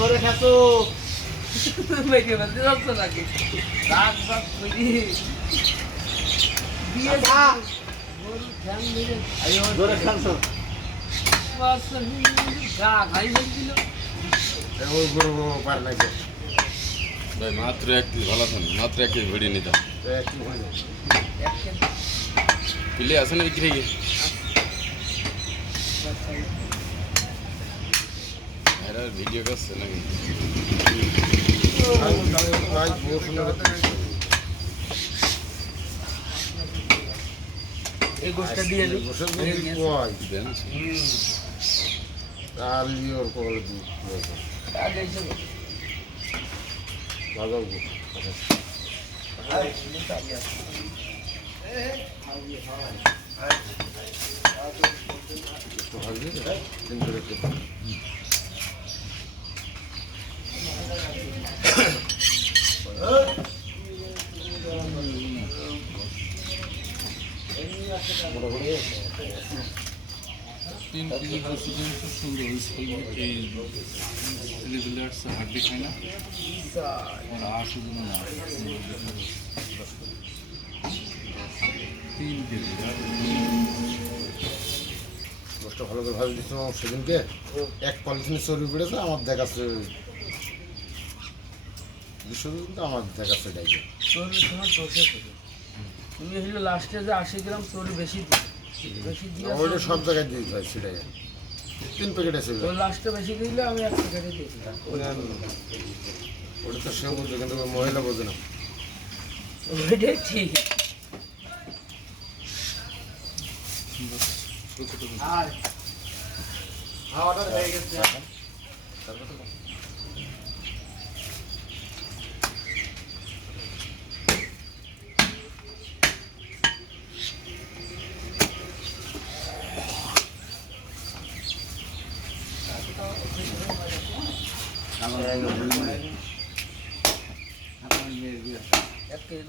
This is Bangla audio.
ধরে খাসো মেঘে বলতে যাচ্ছ নাকি রাগ বাগ করি দিয়ে গরু ঠ্যাং মেরে ধরে খাসো গা খাই বলছিল ওই গরু পার নাকি ভাই মাত্র 1 কেজি ভালো আছেন মাত্র 1 কেজি ভিডিও নিতাম কি হয় পিলে আসেন বিক্রি গিয়ে এরা ভিডিও করছে নাকি এই গোষ্ঠটা দিয়ে দিই দেন আলিওর কোল দি আগে এসে লাগাও তো ভালো তিন করে तीन केजी प्रोसीजर तो सुंदर इसके এই লেভেলার্স হাড্ডি খায় না और आठ दिन ना 3 केजी গোষ্ঠ ভালো করে ভালো দিচ্ছিল সেদিনকে এক পলিথিনে চর্বি পড়েছে আমার দেখাচ্ছে বিশ্বজিৎ আমার দেখাচ্ছে ডাইকে চর্বি তোমার দোষে পড়ে তুমি হলো লাস্টে যে 80 গ্রাম চর্বি বেশি দিয়ে ওইটা সব জায়গায় দিতে হয় সেটাই 3 প্যাকেট আছে ওই লাস্টে বেশি দিলে আমি এক প্যাকেটে দিয়েছিলাম ওটা তো সে বলছে কিন্তু মহিলা বোঝে না ওইটাই ঠিক আর খাওয়াটা হয়ে গেছে এক কেজি